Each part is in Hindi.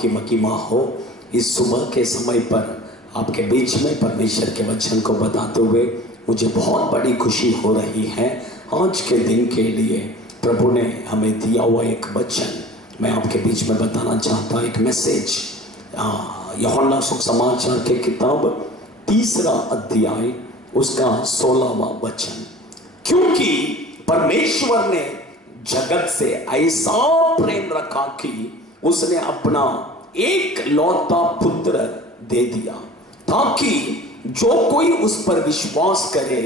की महिमा हो। इस सुबह के समय पर आपके बीच में परमेश्वर के वचन को बताते हुए मुझे बहुत बड़ी खुशी हो रही है। आज के दिन के लिए प्रभु ने हमें दिया हुआ एक वचन मैं आपके बीच में बताना चाहता, एक मैसेज। यूहन्ना सुसमाचार के किताब 3 अध्याय उसका 16वां वचन। क्योंकि परमेश्वर ने जगत से ऐसा प्रेम रखा कि उसने अपना एक लौता पुत्र दे दिया, ताकि जो कोई उस पर विश्वास करे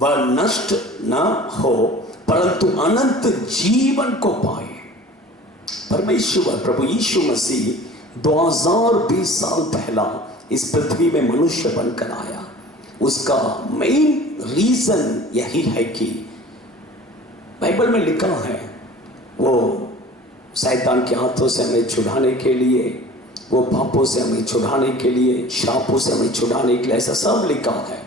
वह नष्ट न हो परंतु अनंत जीवन को पाए। परमेश्वर प्रभु यीशु मसीह 2020 साल पहला इस पृथ्वी में मनुष्य बनकर आया। उसका मेन रीजन यही है कि बाइबल में लिखा है वो शैतान के हाथों से हमें छुड़ाने के लिए, वो पापों से हमें छुड़ाने के लिए, शापों से हमें छुड़ाने के लिए, ऐसा सब लिखा है।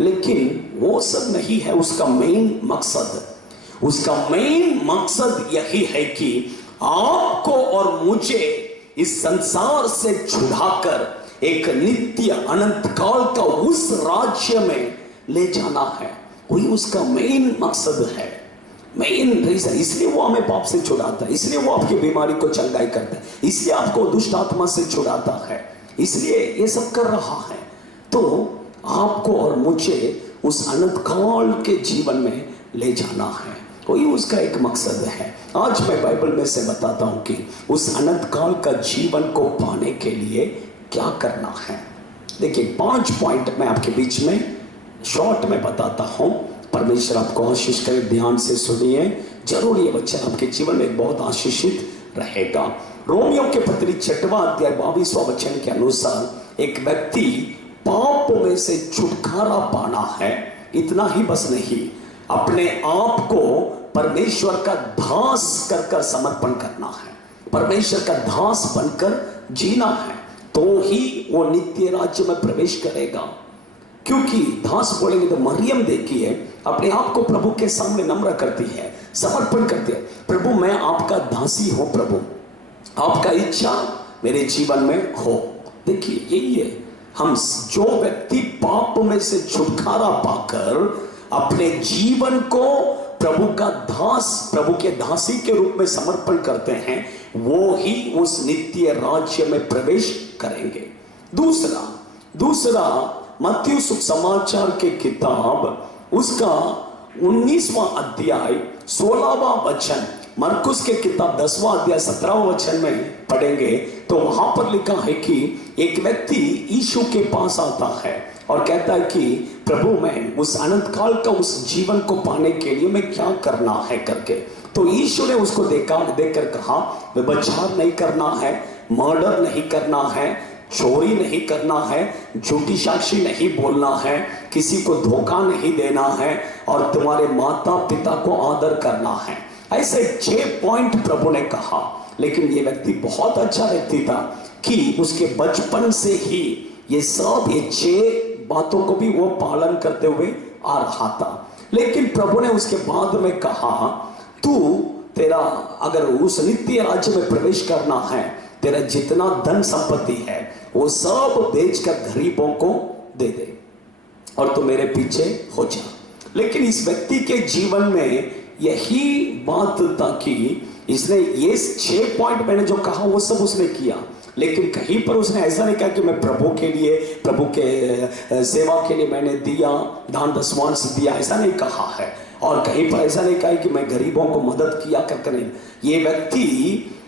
लेकिन वो सब नहीं है उसका मेन मकसद। उसका मेन मकसद यही है कि आपको और मुझे इस संसार से छुड़ाकर एक नित्य अनंत काल का उस राज्य में ले जाना है। वही उसका मेन मकसद है, मेन रीजन। इसलिए वो हमें पाप से छुड़ाता है, इसलिए वो आपकी बीमारी को चंगाई करता है, इसलिए आपको दुष्ट आत्मा से छुड़ाता है, इसलिए ये सब कर रहा है। तो आपको और मुझे उस अनंत काल के जीवन में ले जाना है, वही उसका एक मकसद है। आज मैं बाइबल में से बताता हूं कि उस अनंत काल का जीवन को पाने के लिए क्या करना है। देखिए 5 पॉइंट मैं आपके बीच में शॉर्ट में बताता हूं। परमेश्वर आपको आशीष करे, ध्यान से सुनिए, जरूर ये वचन आपके जीवन में बहुत आशीषित रहेगा। रोमियो के पत्री 6वां अध्याय 22वां वचन के अनुसार एक व्यक्ति पाप में से छुटकारा पाना है, इतना ही बस नहीं, अपने आप को परमेश्वर का दास कर समर्पण करना है, परमेश्वर का दास बनकर जीना है, तो ही वो नित्य राज्य में प्रवेश करेगा। क्योंकि दास बोलेंगे तो मरियम देखिए अपने आप को प्रभु के सामने नम्र करती है, समर्पण करती है। प्रभु मैं आपका दासी हूं, प्रभु आपका इच्छा मेरे जीवन में हो। देखिए यही है, हम जो व्यक्ति पाप में से छुटकारा पाकर अपने जीवन को प्रभु का दास, प्रभु के दासी के रूप में समर्पण करते हैं, वो ही उस नित्य राज्य में प्रवेश करेंगे। दूसरा मत्ती सुसमाचार के किताब उसका 19वां अध्याय 16वां वचन, मरकुस के किताब 10वां अध्याय 17वां वचन में पढ़ेंगे तो वहां पर लिखा है कि एक व्यक्ति यीशु के पास आता है और कहता है कि प्रभु मैं उस अनंत काल का उस जीवन को पाने के लिए मैं क्या करना है करके। तो यीशु ने उसको देखकर कहा व्यभिचार नहीं करना है, मर्डर नहीं करना है, चोरी नहीं करना है, झूठी साक्षी नहीं बोलना है, किसी को धोखा नहीं देना है और तुम्हारे माता पिता को आदर करना है। ऐसे 6 पॉइंट प्रभु ने कहा। लेकिन ये व्यक्ति बहुत अच्छा व्यक्ति था कि उसके बचपन से ही ये 6 बातों को भी वो पालन करते हुए आ रहा था। लेकिन प्रभु ने उसके बाद में कहा तेरा अगर उस नित्य राज्य में प्रवेश करना है, तेरा जितना धन संपत्ति है वो सब बेचकर गरीबों को दे दे और तू मेरे पीछे हो जा। लेकिन इस व्यक्ति के जीवन में यही बात था कि इसने ये 6 पॉइंट मैंने जो कहा वो सब उसने किया, लेकिन कहीं पर उसने ऐसा नहीं कहा कि मैं प्रभु के लिए, प्रभु के सेवा के लिए मैंने दिया, दान दशमांश दिया, ऐसा नहीं कहा है। और कहीं पर ऐसा नहीं कहा कि मैं गरीबों को मदद किया करके नहीं। ये व्यक्ति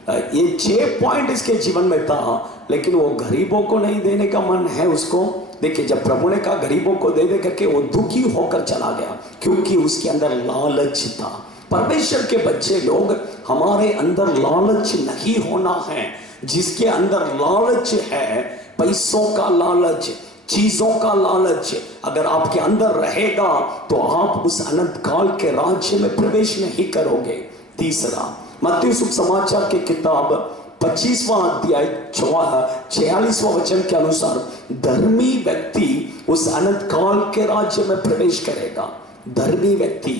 ये 6 पॉइंट इसके जीवन में था, लेकिन वो गरीबों को नहीं देने का मन है उसको। देखिए जब प्रभु ने कहा गरीबों को दे दे करके वो दुखी होकर चला गया, क्योंकि उसके अंदर लालच था। परमेश्वर के बच्चे लोग, हमारे अंदर लालच नहीं होना है। जिसके अंदर लालच है, पैसों का लालच, चीजों का लालच, अगर आपके अंदर रहेगा तो आप उस अनंत काल के राज्य में प्रवेश नहीं करोगे। तीसरा मत्ती सुसमाचार की किताब 25वां अध्याय 46वां वचन के अनुसार धर्मी व्यक्ति उस अनंत काल के राज्य में प्रवेश करेगा। धर्मी व्यक्ति,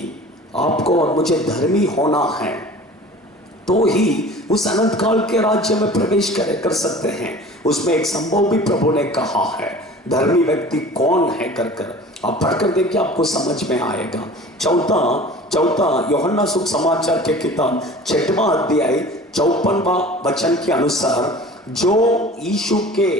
आपको और मुझे धर्मी होना है, तो ही उस अनंत काल के राज्य में प्रवेश कर सकते हैं। उसमें एक संभव भी प्रभु ने कहा है, धर्मी व्यक्ति कौन है कर आप पढ़कर देखिए, आपको समझ में आएगा। चौथा यूहन्ना सुसमाचार के किताब 6वां अध्याय 54वां वचन के अनुसार, जो यीशु के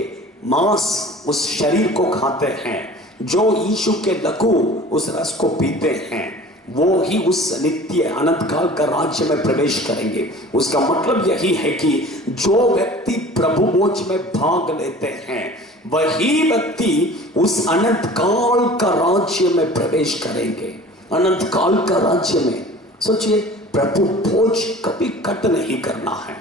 मांस उस शरीर को खाते हैं, जो यीशु के लहू उस रस को पीते हैं, वो ही उस नित्य अनंत काल का राज्य में प्रवेश करेंगे। उसका मतलब यही है कि जो व्यक्ति प्रभु भोज में भाग लेते हैं, वही व्यक्ति उस अनंत काल का राज्य में प्रवेश करेंगे। अनंत काल का राज्य में सोचिए, प्रभु भोज कभी कट नहीं करना है।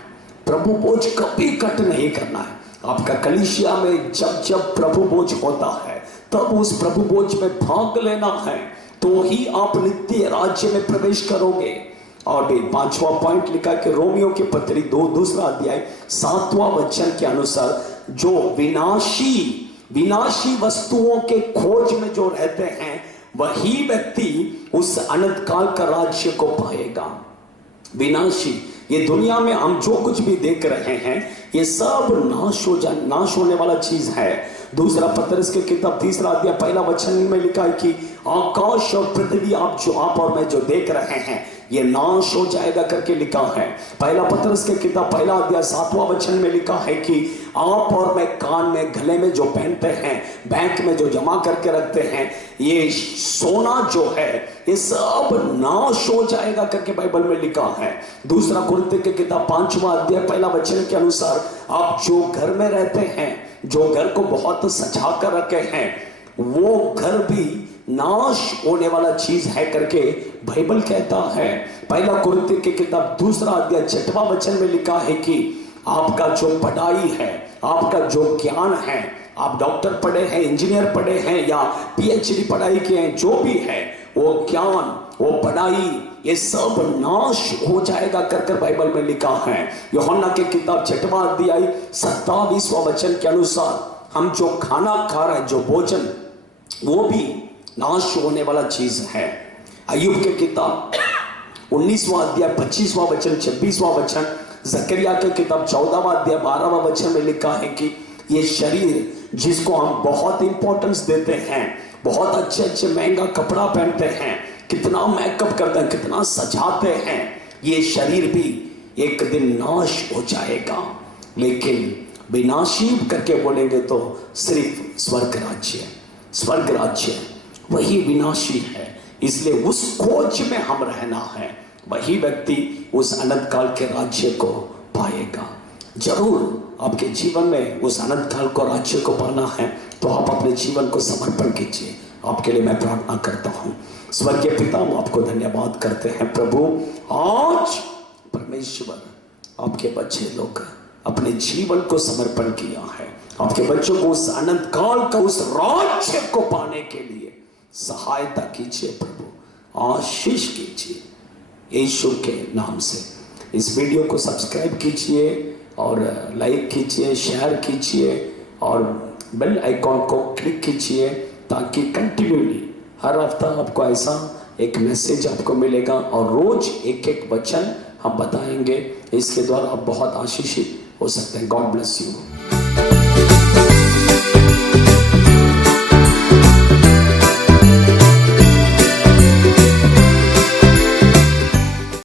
प्रभु भोज कभी कट नहीं करना है। आपका कलीसिया में जब प्रभु भोज होता है, तब उस प्रभु भोज में भाग लेना है, तो ही आप नित्य राज्य में प्रवेश करोगे। और भी 5वां पॉइंट लिखा कि रोमियो की पत्री 2 अध्याय 7वां वचन के अनुसार, जो विनाशी वस्तुओं के खोज में जो रहते हैं, वही व्यक्ति उस अनंत काल का राज्य को पाएगा। विनाशी, ये दुनिया में हम जो कुछ भी देख रहे हैं, ये सब नाश होने वाला चीज है। दूसरा पतरस के किताब 3 अध्याय 1 वचन में लिखा है कि आकाश और पृथ्वी आप और मैं जो देख रहे हैं, ये नाश हो जाएगा करके लिखा है। पहला पतरस के किताब 1 अध्याय 7वां वचन में लिखा है कि आप और मैं कान में, गले में जो पहनते हैं, बैंक में जो जमा करके रखते हैं, ये सोना जो है, ये सब नाश हो जाएगा करके बाइबल में लिखा है। दूसरा कुरिन्थियों के किताब 5वां अध्याय 1 वचन के अनुसार, आप जो घर में रहते हैं, जो घर को बहुत सजा कर रखे हैं, वो घर भी नाश होने वाला चीज है करके बाइबल कहता है। पहला कुरिन्थियों की किताब 2 अध्याय 6वां वचन में लिखा है कि आपका जो पढ़ाई है, आपका जो ज्ञान है, आप डॉक्टर पढ़े हैं, इंजीनियर पढ़े हैं या पीएचडी पढ़ाई किए हैं, जो भी है, वो ज्ञान, वो पढ़ाई, ये सब नाश हो जाएगा कर बाइबल में लिखा है। यूहन्ना की किताब 6वां अध्याय 27वां वचन के अनुसार, हम जो खाना खा रहे हैं, जो भोजन, वो भी नाश होने वाला चीज है। अय्यूब के किताब 19वां अध्याय 25वां वचन 26वां वचन, जकरिया के किताब 14वां अध्याय 12वां वचन में लिखा है कि ये शरीर जिसको हम बहुत इंपॉर्टेंस देते हैं, बहुत अच्छे महंगा कपड़ा पहनते हैं, कितना मेकअप करते हैं, कितना सजाते हैं, ये शरीर भी एक दिन नाश हो जाएगा। लेकिन विनाशी करके बोलेंगे तो सिर्फ स्वर्ग राज्य वही विनाशी है। इसलिए उस खोज में हम रहना है, वही व्यक्ति उस अनंत काल के राज्य को पाएगा। जरूर आपके जीवन में उस अनंत काल को राज्य को पाना है, तो आप अपने जीवन को समर्पण कीजिए। आपके लिए मैं प्रार्थना करता हूँ। स्वर्गीय पिता, हम आपको धन्यवाद करते हैं प्रभु, आज परमेश्वर आपके बच्चे लोग अपने जीवन को समर्पण किया है। आपके बच्चों को उस अनंत काल का उस राज्य को पाने के लिए सहायता कीजिए प्रभु, आशीष कीजिए यीशु के नाम से। इस वीडियो को सब्सक्राइब कीजिए और लाइक कीजिए, शेयर कीजिए और बेल आइकॉन को क्लिक कीजिए, ताकि कंटिन्यूली हर हफ्ता आपको ऐसा एक मैसेज आपको मिलेगा और रोज एक वचन हम बताएंगे। इसके द्वारा आप बहुत आशीषित हो सकते हैं। God bless you.